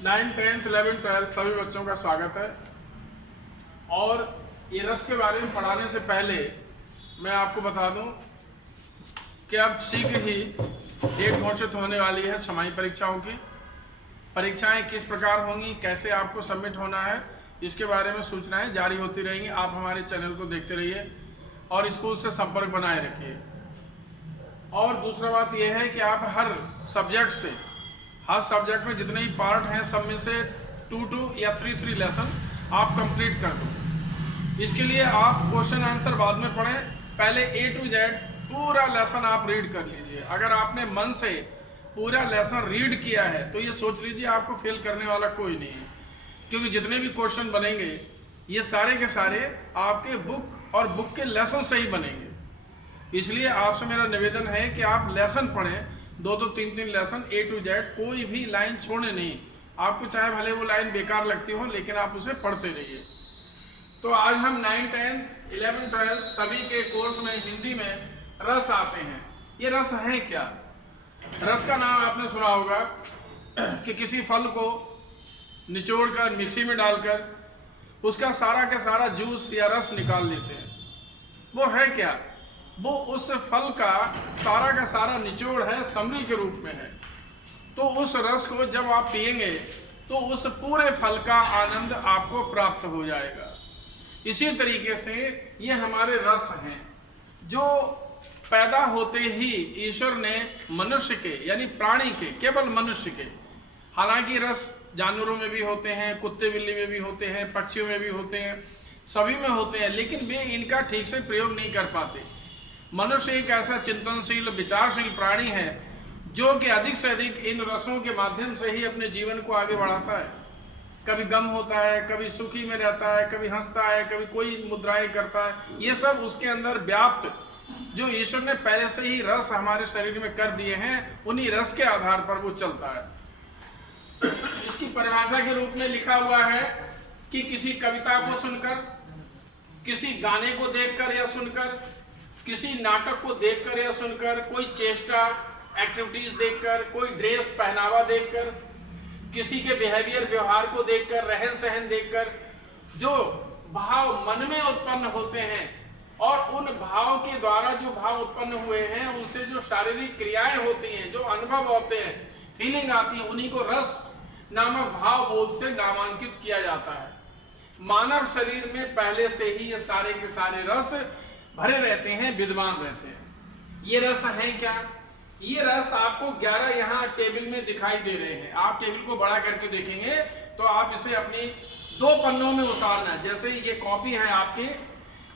9, 10, 11, 12 सभी बच्चों का स्वागत है। और ये रस के बारे में पढ़ाने से पहले मैं आपको बता दूं कि अब शीघ्र ही डेट घोषित होने वाली है छमाही परीक्षाओं की। परीक्षाएं किस प्रकार होंगी, कैसे आपको सबमिट होना है, इसके बारे में सूचनाएं जारी होती रहेंगी। आप हमारे चैनल को देखते रहिए और स्कूल से संपर्क बनाए रखिए। और दूसरा बात यह है कि आप हर सब्जेक्ट में जितने भी पार्ट हैं सब में से 2 या 3 लेसन आप कंप्लीट कर दो। इसके लिए आप क्वेश्चन आंसर बाद में पढ़ें, पहले A to Z पूरा लेसन आप रीड कर लीजिए। अगर आपने मन से पूरा लेसन रीड किया है तो ये सोच लीजिए आपको फेल करने वाला कोई नहीं है, क्योंकि जितने भी क्वेश्चन बनेंगे ये सारे के सारे आपके बुक और बुक के लेसन से ही बनेंगे। इसलिए आपसे मेरा निवेदन है कि आप लेसन पढ़ें, 2 3 लेसन A to Z, कोई भी लाइन छोड़े नहीं। आपको चाहे भले वो लाइन बेकार लगती हो लेकिन आप उसे पढ़ते रहिए। तो आज हम 9, 10, 11, 12 सभी के कोर्स में हिंदी में रस आते हैं। ये रस है क्या? रस का नाम आपने सुना होगा कि किसी फल को निचोड़कर मिक्सी में डालकर उसका सारा का सारा जूस या रस निकाल लेते हैं। वो है क्या? वो उस फल का सारा निचोड़ है, समरी के रूप में है। तो उस रस को जब आप पिएंगे तो उस पूरे फल का आनंद आपको प्राप्त हो जाएगा। इसी तरीके से ये हमारे रस हैं जो पैदा होते ही ईश्वर ने मनुष्य के यानी प्राणी के, केवल मनुष्य के, हालांकि रस जानवरों में भी होते हैं, कुत्ते बिल्ली में भी होते हैं, पक्षियों में भी होते हैं, सभी में होते हैं, लेकिन वे इनका ठीक से प्रयोग नहीं कर पाते। मनुष्य एक ऐसा चिंतनशील विचारशील प्राणी है जो कि अधिक से अधिक इन रसों के माध्यम से ही अपने जीवन को आगे बढ़ाता है। कभी गम होता है, कभी सुखी में रहता है, कभी हंसता है, कभी कोई मुद्राएं करता है। ये सब उसके अंदर व्याप्त जो ईश्वर ने पहले से ही रस हमारे शरीर में कर दिए हैं, उन्हीं रस के आधार पर वो चलता है। इसकी परिभाषा के रूप में लिखा हुआ है कि किसी कविता को सुनकर, किसी गाने को देखकर या सुनकर, किसी नाटक को देखकर या सुनकर, कोई चेष्टा एक्टिविटीज देखकर, कोई ड्रेस पहनावा देखकर, किसी के बिहेवियर व्यवहार को देखकर, रहन सहन देखकर, जो भाव मन में उत्पन्न होते हैं और उन भाव के द्वारा जो भाव उत्पन्न हुए हैं उनसे जो शारीरिक क्रियाएं होती हैं, जो अनुभव होते हैं, फीलिंग आती है, उन्हीं को रस नामक भाव बोध से नामांकित किया जाता है। मानव शरीर में पहले से ही ये सारे के सारे रस भरे रहते हैं, विद्यमान रहते हैं। ये रस है क्या? ये रस आपको 11 यहाँ टेबल में दिखाई दे रहे हैं। आप टेबल को बड़ा करके देखेंगे तो आप इसे अपनी 2 पन्नों में उतारना है। जैसे ये कॉपी है आपके,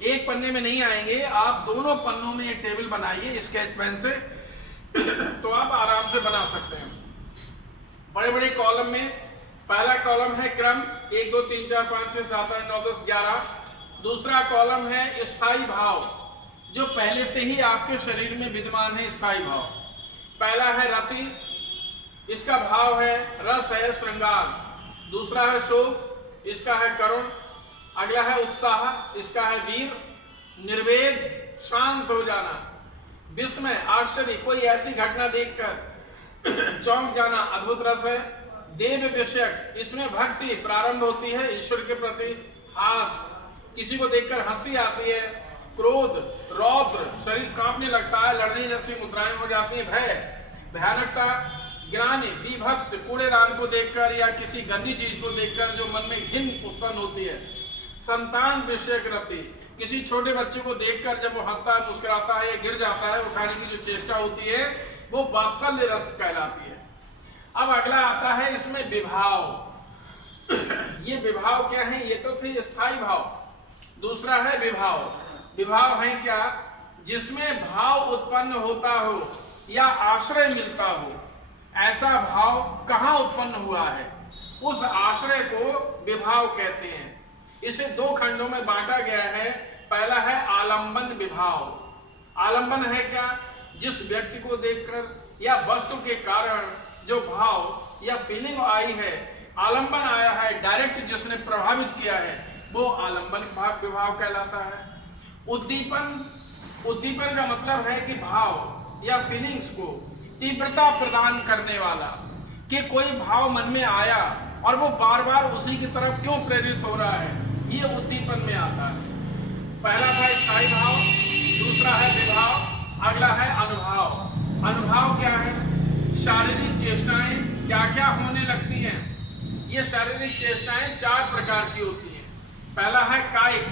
एक पन्ने में नहीं आएंगे, आप दोनों पन्नों में एक टेबल बनाइए स्केच पेन से, तो आप आराम से बना सकते हैं। बड़े बड़े कॉलम में पहला कॉलम है क्रम 1 2 3 4 5 6 7 8 9 10 11। दूसरा कॉलम है स्थायी भाव, जो पहले से ही आपके शरीर में विद्यमान है, स्थायी भाव। पहला है रति, इसका भाव है रस है श्रृंगार। दूसरा है शोक, इसका है करुण। अगला है उत्साह, इसका है वीर। निर्वेद, शांत हो जाना। विस्मय, आश्चर्य, कोई ऐसी घटना देखकर चौंक जाना, अद्भुत रस है। देव विषयक, इसमें भक्ति प्रारंभ होती है ईश्वर के प्रति। हास, किसी को देखकर हंसी आती है। क्रोध, रौद्र, शरीर कांपने लगता है, लड़ने जैसी मुद्राएं हो जाती हैं। भय, भयानकता। ग्लानि, बीभत्स, कूड़ेदान को देखकर या किसी गंदी चीज को देखकर जो मन में घिन उत्पन्न होती है। संतान विषयक रति, किसी छोटे बच्चे को देखकर जब वो हंसता है, मुस्कुराता है या गिर जाता है, उठाने की जो चेष्टा होती है वो वात्सल्य रस कहलाती है। अब अगला आता है इसमें विभाव। ये विभाव क्या है? ये तो थे स्थायी भाव। दूसरा है विभाव। विभाव है क्या? जिसमें भाव उत्पन्न होता हो या आश्रय मिलता हो। ऐसा भाव कहाँ उत्पन्न हुआ है, उस आश्रय को विभाव कहते हैं। इसे 2 खंडों में बांटा गया है। पहला है आलंबन विभाव। आलंबन है क्या? जिस व्यक्ति को देखकर या वस्तु के कारण जो भाव या फीलिंग आई है, आलंबन आया है, डायरेक्ट जिसने प्रभावित किया है, वो आलंबन विभाव कहलाता है। उद्दीपन, उद्दीपन का मतलब है कि भाव या फीलिंग्स को तीव्रता प्रदान करने वाला, कि कोई भाव मन में आया और वो बार बार उसी की तरफ क्यों प्रेरित हो रहा है, ये उद्दीपन में आता है। पहला था स्थायी भाव, दूसरा है विभाव, अगला है अनुभाव। अनुभाव क्या है? शारीरिक चेष्टाएं क्या क्या होने लगती हैं। ये शारीरिक चेष्टाएं 4 प्रकार की होती हैं। पहला है कायिक,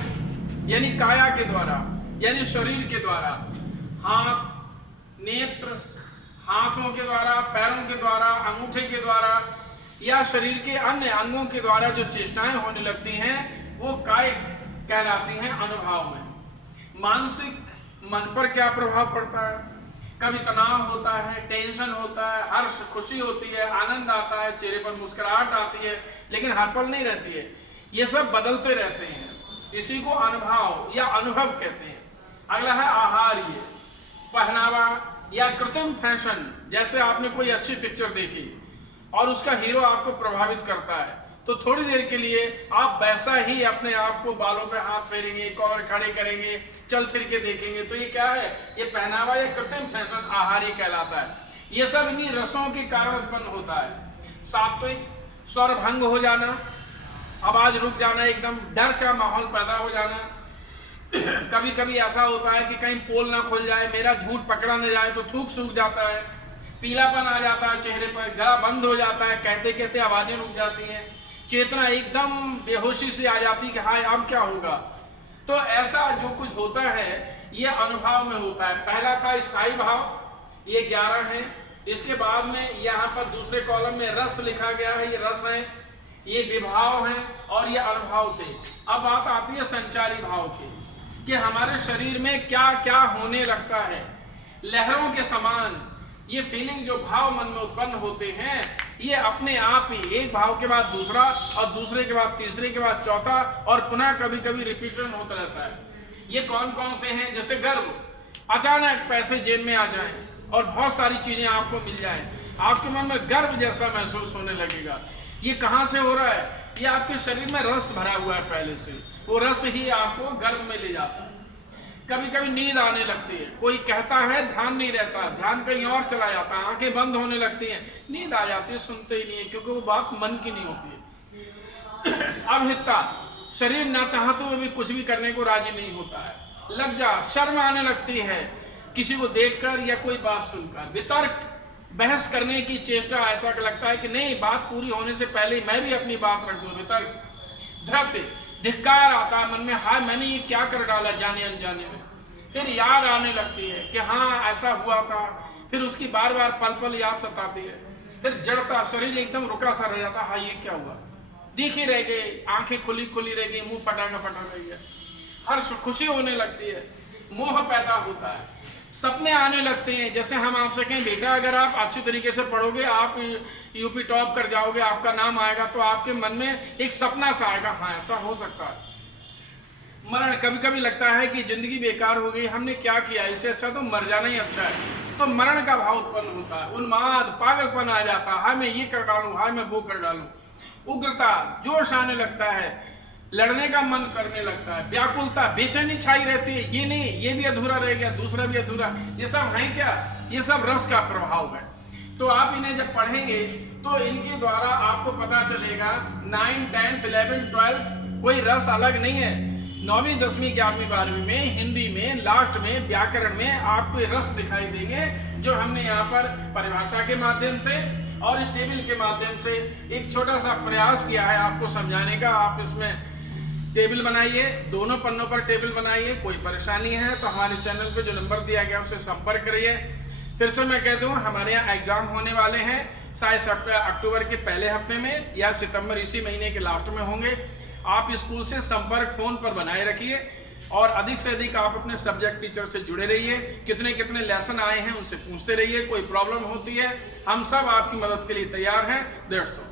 यानी काया के द्वारा, यानी शरीर के द्वारा, हाथ, नेत्र, हाथों के द्वारा, पैरों के द्वारा, अंगूठे के द्वारा या शरीर के अन्य अंगों के द्वारा जो चेष्टाएं होने लगती हैं वो कायिक कहलाती हैं अनुभाव में। मानसिक, मन पर क्या प्रभाव पड़ता है? कभी तनाव होता है, टेंशन होता है, हर्ष, खुशी होती है, आनंद आता है, चेहरे पर मुस्कुराहट आती है, लेकिन हर पल नहीं रहती है। ये सब बदलते रहते हैं, इसी को अनुभव या अनुभव कहते हैं। अगला है आहार्य, पहनावा या कृत्रिम फैशन। जैसे आपने कोई अच्छी पिक्चर देखी और उसका हीरो आपको प्रभावित करता है, तो थोड़ी देर के लिए आप वैसा ही अपने आप को बालों पे हाथ फेरेंगे, कॉलर खड़े करेंगे, चल फिर के देखेंगे। तो ये क्या है? ये पहनावा या कृत्रिम फैशन आहार्य कहलाता है। ये सब इन्हीं रसों के कारण उत्पन्न होता है। सात्विक, स्वर भंग हो जाना, आवाज रुक जाना, एकदम डर का माहौल पैदा हो जाना। कभी कभी ऐसा होता है कि कहीं पोल ना खुल जाए, मेरा झूठ पकड़ा न जाए, तो थूक सूख जाता है, पीलापन आ जाता है चेहरे पर, गला बंद हो जाता है, कहते कहते आवाजें रुक जाती हैं, चेतना एकदम बेहोशी से आ जाती है कि हाँ अब क्या होगा। तो ऐसा जो कुछ होता है ये अनुभाव में होता है। पहला था स्थायी भाव, ये 11 है। इसके बाद में यहाँ पर दूसरे कॉलम में रस लिखा गया है, ये रस है, ये विभाव है और ये अनुभाव थे। अब बात आती है संचारी भाव की, कि हमारे शरीर में क्या क्या होने लगता है। लहरों के समान ये फीलिंग, जो भाव मन में उत्पन्न होते हैं, ये अपने आप ही एक भाव के बाद दूसरा और दूसरे के बाद तीसरे के बाद चौथा और पुनः कभी कभी रिपीटन होता रहता है। ये कौन कौन से हैं? जैसे गर्व, अचानक पैसे जेब में आ जाएं और बहुत सारी चीजें आपको मिल जाएं, आपके मन में गर्व जैसा महसूस होने लगेगा। ये कहाँ से हो रहा है? ये आपके शरीर में रस भरा हुआ है पहले से, वो रस ही आपको गर्व में ले जाता है। कभी कभी नींद आने लगती है, कोई कहता है ध्यान नहीं रहता, ध्यान कहीं और चला जाता है, आंखें बंद होने लगती हैं, नींद आ जाती है, सुनते ही नहीं है, क्योंकि वो बात मन की नहीं होती है। अभिहितता, शरीर ना चाहते हुए भी कुछ भी करने को राजी नहीं होता है। लज्जा, शर्म आने लगती है किसी को देखकर या कोई बात सुनकर। वितर्क, बहस करने की चेष्टा, ऐसा लगता है कि नहीं, बात पूरी होने से पहले ही मैं भी अपनी बात रख दूं। वितर्क। धृत्य, धिक्कार आता है मन में, हाय मैंने ये क्या कर डाला जाने अनजाने में। फिर याद आने लगती है कि हाँ ऐसा हुआ था, फिर उसकी बार बार पल पल याद सताती है। फिर जड़ता, शरीर एकदम रुका सा रह जाता, हाँ ये क्या हुआ, दिखी रह गई, आंखें खुली खुली रह गई, मुंह फटा का फटा रह गया। हर्ष, खुशी होने लगती है, मोह पैदा होता है, सपने आने लगते हैं। जैसे हम आपसे कहें बेटा अगर आप अच्छी तरीके से पढ़ोगे, आप यूपी टॉप कर जाओगे, आपका नाम आएगा, तो आपके मन में एक सपना सा आएगा, हाँ ऐसा हो सकता है। मरण, कभी कभी लगता है कि जिंदगी बेकार हो गई, हमने क्या किया, इससे अच्छा तो मर जाना ही अच्छा है। तो मरण का भाव उत्पन्न होता है। उन्माद, पागलपन आ जाता है, हाय मैं ये कर डालूं, हाय मैं वो कर डालूं। उग्रता, जोश आने लगता है, लड़ने का मन करने लगता है। व्याकुलता, बेचैनी छाई रहती है, ये नहीं, ये भी अधूरा रह गया, दूसरा भी अधूरा। ये सब है क्या? ये सब रस का प्रभाव है। तो आप इन्हें जब पढ़ेंगे तो इनके द्वारा आपको पता चलेगा 9, 10, 11, 12 कोई रस अलग नहीं है। 9वीं, 10वीं, 11वीं, 12वीं में हिंदी में लास्ट में व्याकरण में आपको ये रस दिखाई देंगे, जो हमने यहाँ पर परिभाषा के माध्यम से और इस टेबल के माध्यम से एक छोटा सा प्रयास किया है आपको समझाने का। आप इसमें टेबल बनाइए, दोनों पन्नों पर टेबल बनाइए। कोई परेशानी है तो हमारे चैनल पे जो नंबर दिया गया उससे संपर्क करिए। फिर से मैं कह दूं, हमारे यहाँ एग्जाम होने वाले हैं, शायद अक्टूबर के पहले हफ्ते में या सितंबर इसी महीने के लास्ट में होंगे। आप स्कूल से संपर्क फोन पर बनाए रखिए और अधिक से अधिक आप अपने सब्जेक्ट टीचर से जुड़े रहिए। कितने कितने लेसन आए हैं उनसे पूछते रहिए। कोई प्रॉब्लम होती है हम सब आपकी मदद के लिए तैयार हैं। That's all.